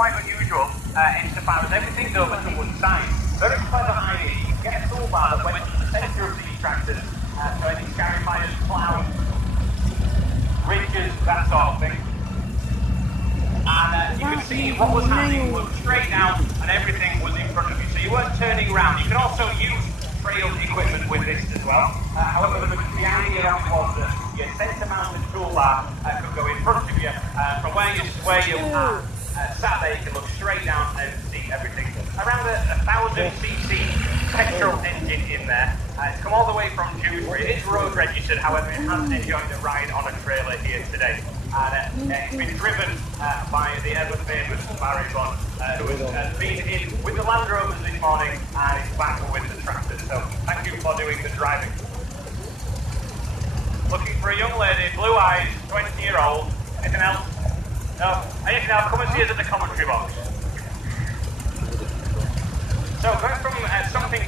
quite unusual insofar as everything's over to one side. Very clever idea. You can get a toolbar that went to the centre of these tractors, so any scarifiers, ploughs, ridges, that sort of thing. And you could see what was happening was straight down and everything was in front of you. So you weren't turning around. You can also use trailed equipment with this as well. However, the idea was that your centre-mounted toolbar could go in front of you. From where you are sat there, you can look straight down and see everything. Around a 1000cc petrol engine in there. It's come all the way from Dewsbury. It is road registered, however, it hasn't enjoyed a ride on a trailer here today. And it's been driven by the ever-famous Barry Bond, who has been in with the Land Rovers this morning and is back with the tractors. So thank you for doing the driving. Looking for a young lady, blue eyes, 20-year-old. Anything else? No? Anything else? Come and see us at the commentary box. So going from something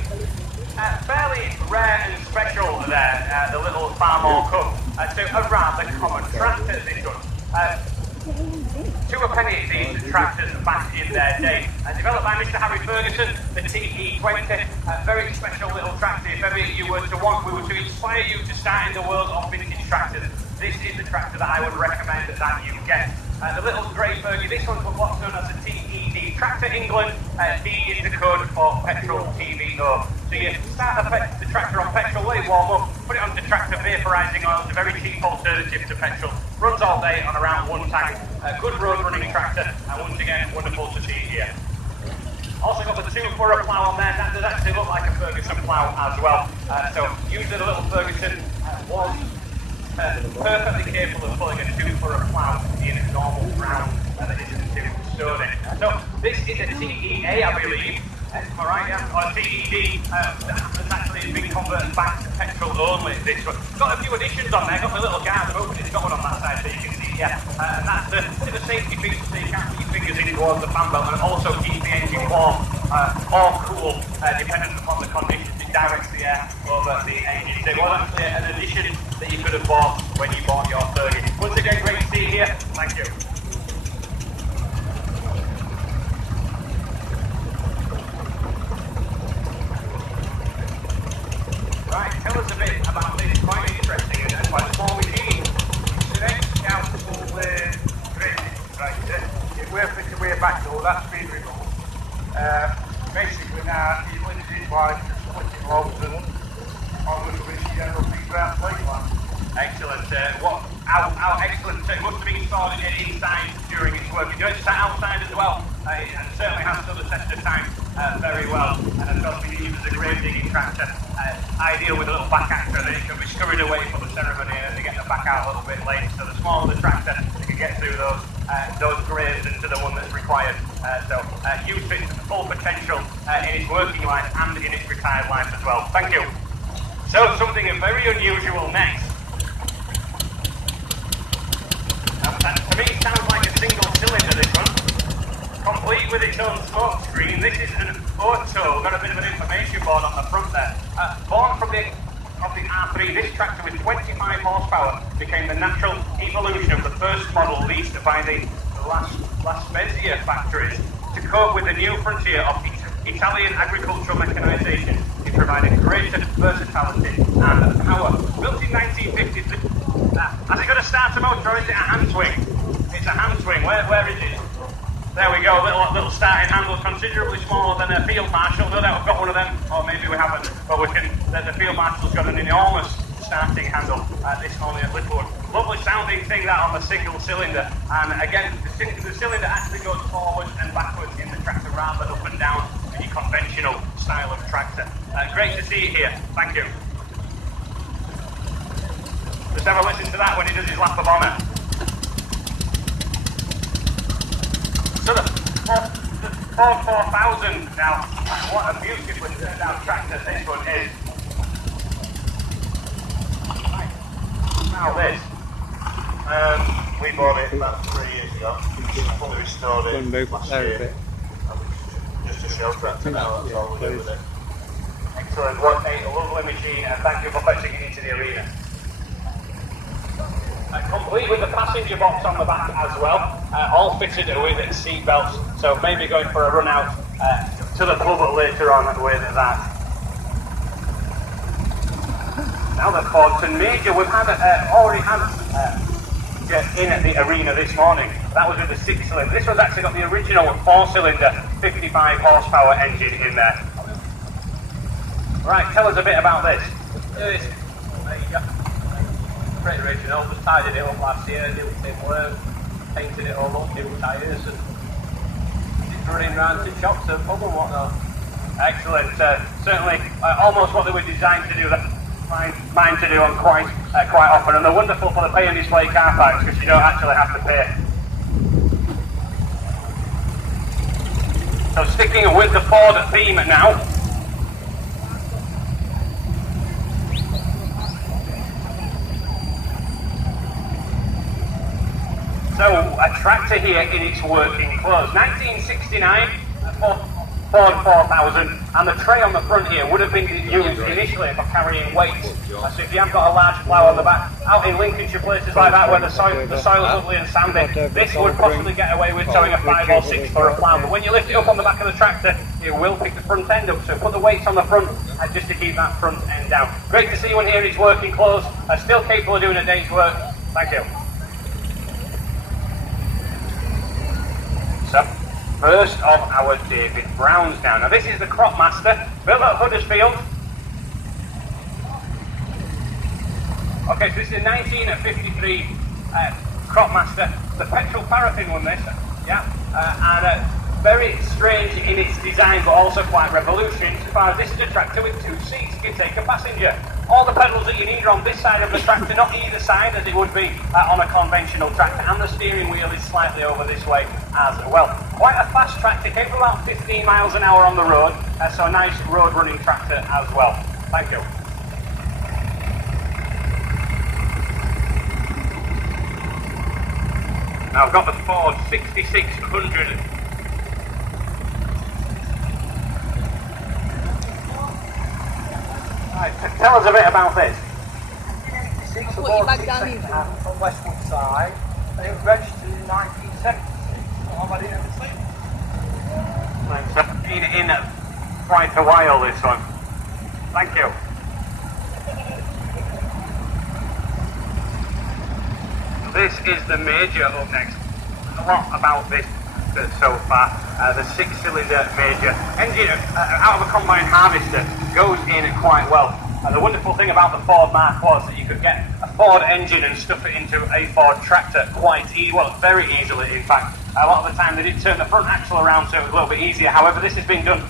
fairly rare and special there, the little Farmore Cup, to a rather common tractor this one. To a penny, these tractors back in their day. Developed by Mr. Harry Ferguson, the TE20, a very special little tractor. If ever you were to want, we were to inspire you to start in the world of vintage tractors, this is the tractor that I would recommend that you get. The little grey Fergie, this one's what's known as a TED, Tractor England. D is the code for petrol TVO. So you start the tractor on petrol, let it warm up, put it onto tractor vaporising oil. It's a very cheap alternative to petrol. Runs all day on around one tank. Good road running tractor, and once again, wonderful to see here. Also got the 2-furrow plough on there. That does actually look like a Ferguson plough as well. So usually the little Ferguson was perfectly capable of pulling a 2-furrow plough in normal ground that isn't too stony. So this is a TEA, I believe. Am I right? Yeah. Or a TED that's actually been converted back to petrol only. This one. Got a few additions on there. Got my little guard open. It's got one on that side, so you can see. Yeah. And that's the bit of a safety feature, so you can't put your fingers in towards the fan belt, and also keep the engine warm or cool, depending upon the conditions. It directs the air over the engine. So it was actually an addition that you could have bought when you bought your Fergie. Once again, great to see you here. Thank you. Right, tell us a bit about this. Quite interesting and quite a small machine. Today, now we're crazy. Right, we're fitting way back though, that's been removed. Basically now, he's limited by splitting loads and on the machine and will be ground plate one. Excellent. How excellent. It must have been installed inside during its work. You know, it's outside as well. It certainly has stood the test of time very well. And of course, we use as a grave digging tractor. Ideal with a little back actor, then it can be scurried away for the ceremony and they get the back out a little bit late. So the smaller the tractor, you can get through those graves into the one that's required. Use it to the full potential in its working life and in its retired life as well. Thank you. So something very unusual next. To me, it sounds like a single cylinder, this one. Complete with its own smoke screen. This is an auto, got a bit of an information board on the front there. Born from the R3, this tractor with 25 horsepower became the natural evolution of the first model leased by the Las Spezia factories to cope with the new frontier of Italian agricultural mechanisation. It provided greater versatility and power. Built in 1950s, has it got a starter motor or is it a hand swing? It's a hand swing. Where is it? There we go, little starting handle, considerably smaller than a field marshal. No doubt we've got one of them, or maybe we haven't, but the field marshal's got an enormous starting handle. This only a little one. Lovely sounding thing that on the single cylinder. And again, the cylinder actually goes forwards and backwards in the tractor rather than up and down in your conventional style of tractor. Great to see you here. Thank you. Just have a listen to that when he does his lap of honour. So the Ford 4000 now, what a beautifully turned out tractor this one is. Right. Now this, we bought it about 3 years ago, fully restored it last year. Just a show tractor now, that's all we do with it. Excellent, what a lovely machine, and thank you for fetching it into the arena. Complete with the passenger box on the back as well, all fitted with seat belts, so maybe going for a run out to the pub later on with that. Now the Fordson Major, we've had already had in at the arena this morning. That was with the 6-cylinder. This one's actually got the original 4-cylinder 55 horsepower engine in there. Right, tell us a bit about this. There you go. Pretty original, just tidied it up last year, did some work, painted it all up, new tyres, and just running round to shops and pub and whatnot. Excellent, certainly almost what they were designed to do, that mine to do on quite often, and they're wonderful for the pay and display car parks because you don't actually have to pay. So sticking with the Ford theme now. So, a tractor here in its working clothes. 1969, Ford 4000, and the tray on the front here would have been used initially for carrying weights. So if you have got a large plough on the back, out in Lincolnshire, places like that where the soil is lovely and sandy, this would possibly get away with towing a 5 or 6 for a plough. But when you lift it up on the back of the tractor, it will pick the front end up. So put the weights on the front just to keep that front end down. Great to see one here in its working clothes, still capable of doing a day's work. Thank you. So, first of our David Browns now. Now this is the Cropmaster, built at Huddersfield. Okay, so this is a 1953 Cropmaster. The petrol paraffin one, this, yeah, and very strange in its design, but also quite revolutionary. As far as this is a tractor with 2 seats, you can take a passenger. All the pedals that you need are on this side of the tractor, not either side as it would be on a conventional tractor, and the steering wheel is slightly over this way as well. Quite a fast tractor, capable of about 15 miles an hour on the road, so a nice road running tractor as well. Thank you. Now I've got the Ford 6600. Right, tell us a bit about this. Put your bag down here. From Westwood side, and it was registered in 1976. I've had it ever since. Been in quite a while, this one. Thank you. This is the Major up next. A lot about this so far. The 6-cylinder Major engine out of a combine harvester goes in quite well. The wonderful thing about the Ford Mark was that you could get a Ford engine and stuff it into a Ford tractor quite easily, well, very easily in fact. A lot of the time they did turn the front axle around so it was a little bit easier. However, this has been done,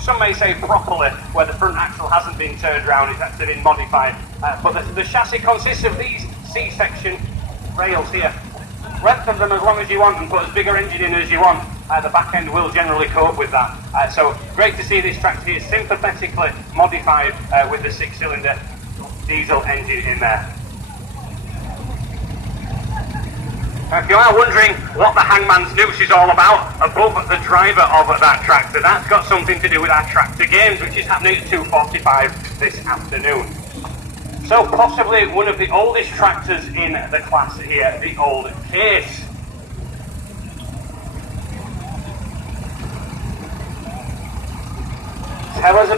some may say properly, where the front axle hasn't been turned around, it's actually been modified. But the chassis consists of these C-section rails here. Lengthen them as long as you want and put as big an engine in as you want. The back end will generally cope with that. So great to see this tractor here sympathetically modified with the 6-cylinder diesel engine in there. If you are wondering what the hangman's noose is all about, above the driver of that tractor, that's got something to do with our tractor games, which is happening at 2:45 this afternoon. So possibly one of the oldest tractors in the class here, the old Case. Tell us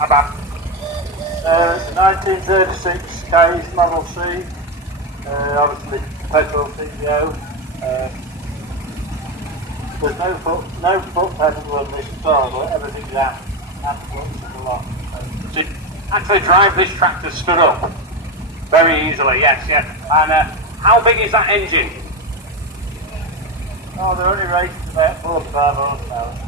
about 1936 Case Model C, obviously petrol CVO. There's no foot pedal on this at all, but everything's out. That's a lot. to actually drive this tractor stood up very easily, yes. And how big is that engine? Oh, they're only rated about 45 horsepower.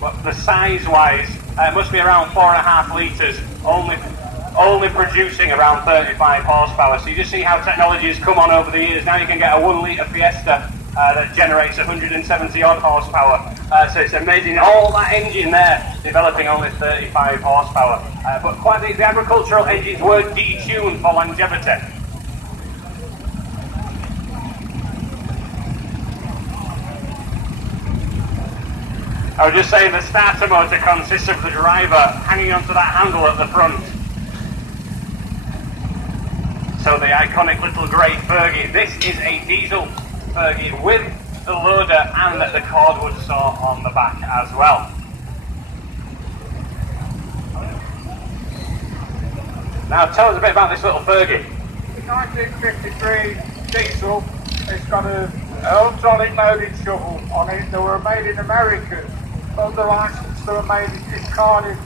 But the size-wise, it must be around 4.5 litres, only producing around 35 horsepower. So you just see how technology has come on over the years. Now you can get a 1 litre Fiesta that generates 170 odd horsepower. So it's amazing, all that engine there developing only 35 horsepower. But quite the agricultural engines were detuned for longevity. I was just saying the starter motor consists of the driver hanging onto that handle at the front. So the iconic little grey Fergie. This is a diesel Fergie with the loader and the cordwood saw on the back as well. Now tell us a bit about this little Fergie. 1953 diesel. It's got a hydraulic loading shovel on it. They were made in America. Under license, they were made in Cardiff.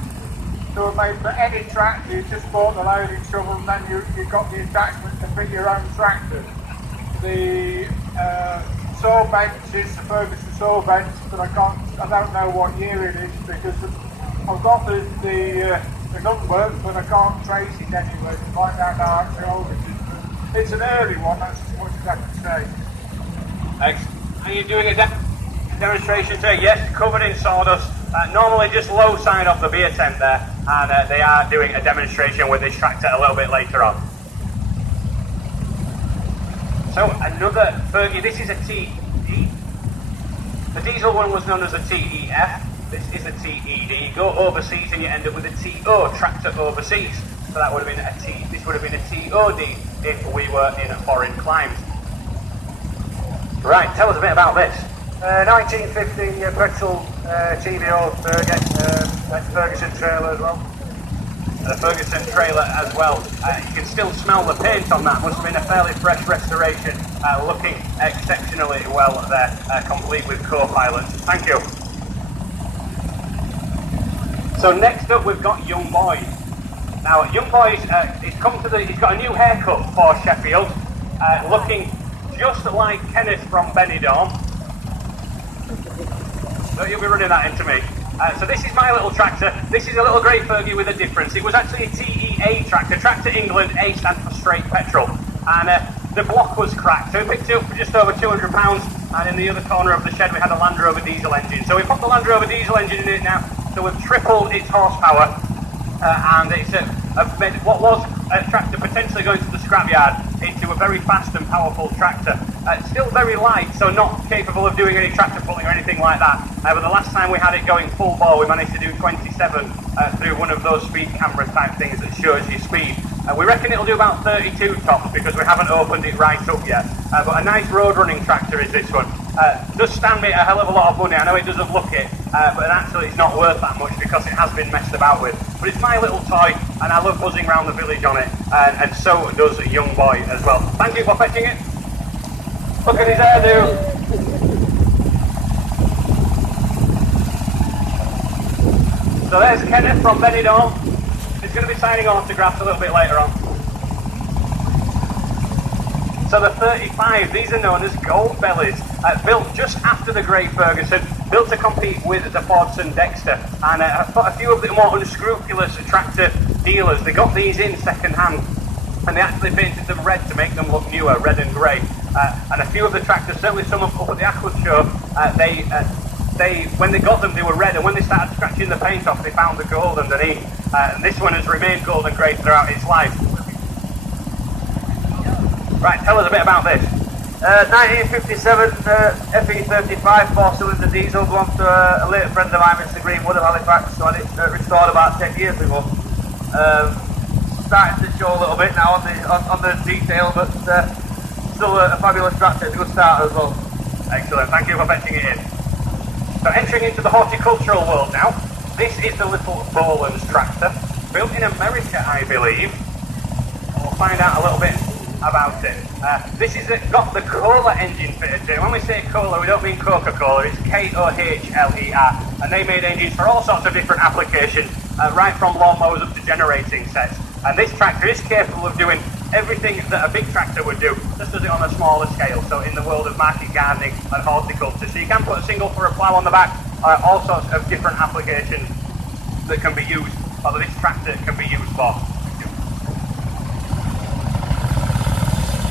They were made for any tractor. You just bought the loading shovel and then you got the attachment to fit your own tractor. The saw bench is the Ferguson saw bench, but I don't know what year it is because I've got the number, but I can't trace it anywhere to find out how actually old it is. But it's an early one, that's as much as I can say. Excellent. Are you doing a demonstration today? Yes, covered in sawdust. Normally just low side of the beer tent there, and they are doing a demonstration with this tractor a little bit later on. So another Fergie, this is a TE. The diesel one was known as a TEF. This is a TED. You go overseas and you end up with a TO, tractor overseas. So that would have been a T. This would have been a TOD if we were in foreign climes. Right, tell us a bit about this. 1950 petrol TVO Fergie, Ferguson trailer as well. The Ferguson trailer as well. You can still smell the paint on that. Must have been a fairly fresh restoration. Looking exceptionally well there, complete with co-pilot. Thank you. So next up we've got Young Boys. Now Young Boys, he's got a new haircut for Sheffield, looking just like Kenneth from Benidorm. So you'll be running that into me. So this is my little tractor. This is a little grey Fergie with a difference. It was actually a TEA tractor, Tractor England. A stands for straight petrol. And the block was cracked. So we picked it up for just over £200. And in the other corner of the shed we had a Land Rover diesel engine. So we put the Land Rover diesel engine in it now. So we've tripled its horsepower. And it's made what was a tractor potentially going to the scrapyard into a very fast and powerful tractor. Still very light, so not capable of doing any tractor pulling or anything like that. But the last time we had it going full bore, we managed to do 27 through one of those speed camera type things that shows you speed. We reckon it'll do about 32 tops because we haven't opened it right up yet. But a nice road running tractor is this one. Does stand me a hell of a lot of money. I know it doesn't look it, but actually it's not worth that much because it has been messed about with. But it's my little toy and I love buzzing around the village on it, and so does a Young Boy as well. Thank you for fetching it. Look at his hairdo. So there's Kenneth from Benidorm. He's going to be signing autographs a little bit later on. So the 35, these are known as gold bellies, built just after the Grey Ferguson, built to compete with the Fordson Dexter. And a few of the more unscrupulous tractor dealers, they got these in second hand and they actually painted them red to make them look newer, red and grey. And a few of the tractors, certainly some up at the Ashwood show, when they got them they were red, and when they started scratching the paint off they found the gold underneath. And this one has remained gold and grey throughout its life. Right, tell us a bit about this. 1957 FE35 4-cylinder diesel belonged to a late friend of mine, Mr. Greenwood of Halifax, so I had it restored about 10 years ago. Starting to show a little bit now on the detail, but still a fabulous tractor, it's a good starter as well. Excellent, thank you for fetching it in. So entering into the horticultural world now, this is the little Boland's tractor, built in America I believe. We'll find out a little bit about it. This is got the Kohler engine fitted to it. When we say Kohler, we don't mean Coca-Cola, it's Kohler, and they made engines for all sorts of different applications, right from lawnmowers up to generating sets. And this tractor is capable of doing everything that a big tractor would do, just does it on a smaller scale, so in the world of market gardening and horticulture. So you can put a single for a plough on the back, all sorts of different applications that can be used, or that this tractor can be used for.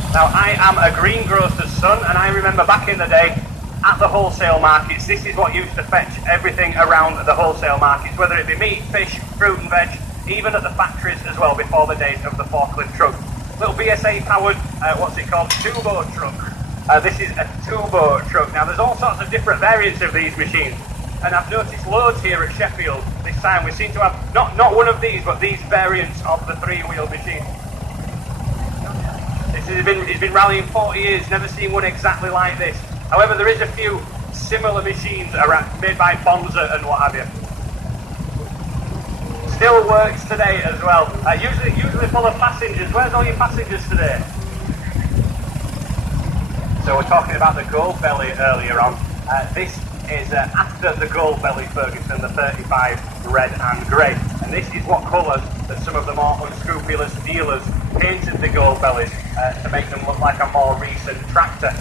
Now I am a greengrocer's son, and I remember back in the day at the wholesale markets, this is what used to fetch everything around the wholesale markets, whether it be meat, fish, fruit and veg, even at the factories as well before the days of the forklift truck. Little BSA powered, what's it called, turbo truck. This is a turbo truck. Now there's all sorts of different variants of these machines, and I've noticed loads here at Sheffield this time. We seem to have not one of these, but these variants of the three-wheel machine. He's been rallying 40 years, never seen one exactly like this. However, there is a few similar machines around, made by Bonza and what have you. Still works today as well. Usually full of passengers. Where's all your passengers today? So we're talking about the gold belly earlier on. This is after the gold belly Ferguson, the 35 red and grey. And this is what colours that some of the more unscrupulous dealers painted the gold bellies to make them look like a more recent tractor.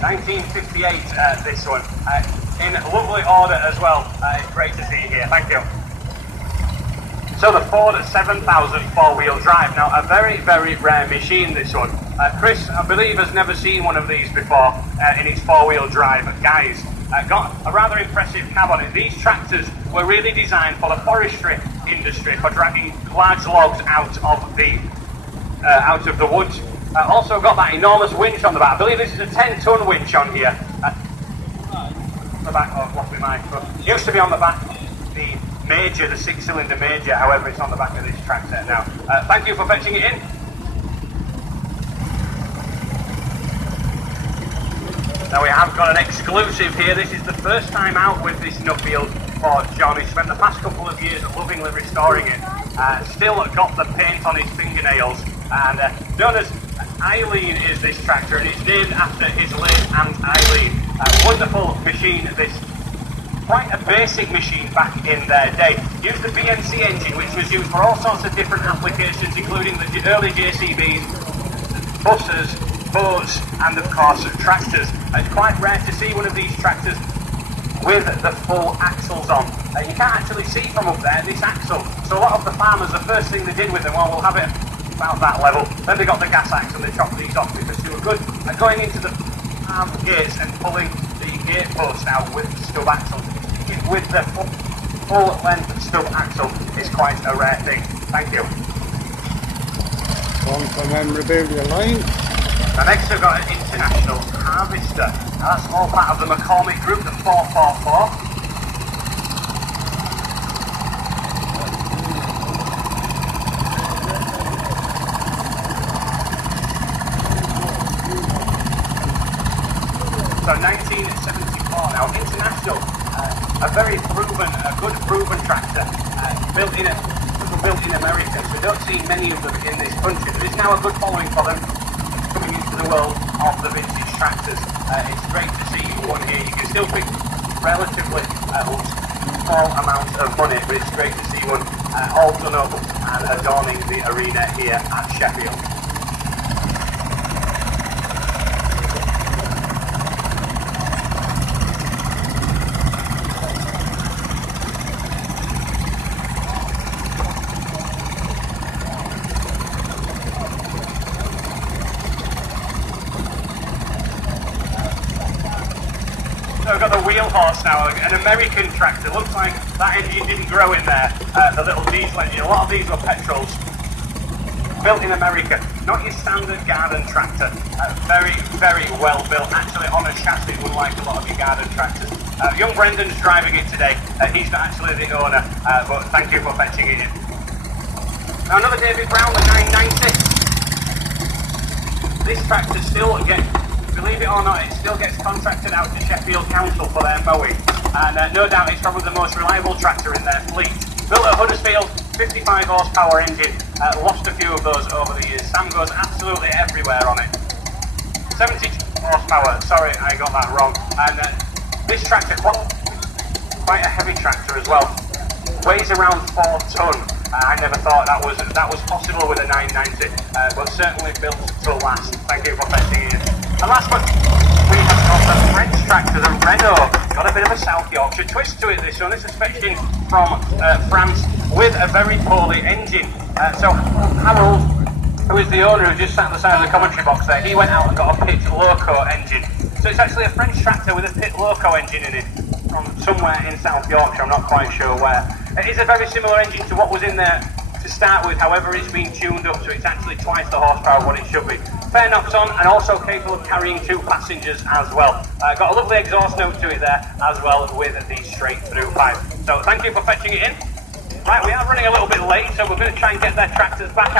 1958, this one. In lovely order as well. It's great to see you here. Thank you. So the Ford 7000 four-wheel drive. Now a very, very rare machine, this one. Chris, I believe, has never seen one of these before in its four-wheel drive. Guys, got a rather impressive cab on it. These tractors were really designed for the forestry industry, for dragging large logs out of the woods. Also got that enormous winch on the back. I believe this is a 10-ton winch on here. The back, oh, lost my mic. It used to be on the back, the Major, the 6-cylinder Major, however it's on the back of this tractor now. Thank you for fetching it in. Now we have got an exclusive here. This is the first time out with this Nuffield for John. He spent the past couple of years lovingly restoring it. Still got the paint on his fingernails. And known as Eileen is this tractor, and it's named after his late Aunt Eileen. Wonderful machine, this. Quite a basic machine back in their day. Used the BNC engine, which was used for all sorts of different applications, including the early JCBs, buses, boats, and of course tractors. It's quite rare to see one of these tractors with the full axles on. You can't actually see from up there this axle. So a lot of the farmers, the first thing they did with them, well, we'll have it about that level. Then they got the gas axe and they chopped these off because they were good at going into the farm gates and pulling the gate post out with the stub axle. With the full length stub axle is quite a rare thing. Thank you. One for memorabilia line. Now next we've got an International Harvester. Now that's all part of the McCormick Group, the 444. So 1974 now, International, a very proven, a good proven tractor, built in America. So we don't see many of them in this country. There is now a good following for them coming into the world of the vintage tractors. It's great to see one here. You can still pick relatively small amounts of money, but it's great to see one all done up and adorning the arena here at Sheffield. So we've got the wheel horse now, an American tractor. Looks like that engine didn't grow in there, the little diesel engine. A lot of these were petrols, built in America. Not your standard garden tractor. Very, very well built. Actually on a chassis, unlike a lot of your garden tractors. Young Brendan's driving it today. He's not actually the owner, but thank you for fetching it in. Now another David Brown, the 990. This tractor still gets, believe it or not, it still gets contracted out to Sheffield Council for their mowing, and no doubt it's probably the most reliable tractor in their fleet. Built at Huddersfield, 55 horsepower engine, lost a few of those over the years. Sam goes absolutely everywhere on it. 70 horsepower, sorry I got that wrong. And this tractor, quite a heavy tractor as well, weighs around 4 tonne. I never thought that was possible with a 990, but certainly built to last. Thank you for fetching it in. And last but we have got the French tractor, the Renault. Got a bit of a South Yorkshire twist to it, this one. This is fetched in from France with a very poorly engine. So Harold, who is the owner, who just sat on the side of the commentary box there, he went out and got a Pit Loco engine. So it's actually a French tractor with a Pit Loco engine in it from somewhere in South Yorkshire, I'm not quite sure where. It is a very similar engine to what was in there to start with, however it's been tuned up so it's actually twice the horsepower of what it should be. Fair knocks on and also capable of carrying 2 passengers as well. Got a lovely exhaust note to it there as well with the straight through pipe. So thank you for fetching it in. Right, we are running a little bit late, so we're going to try and get their tractors back out.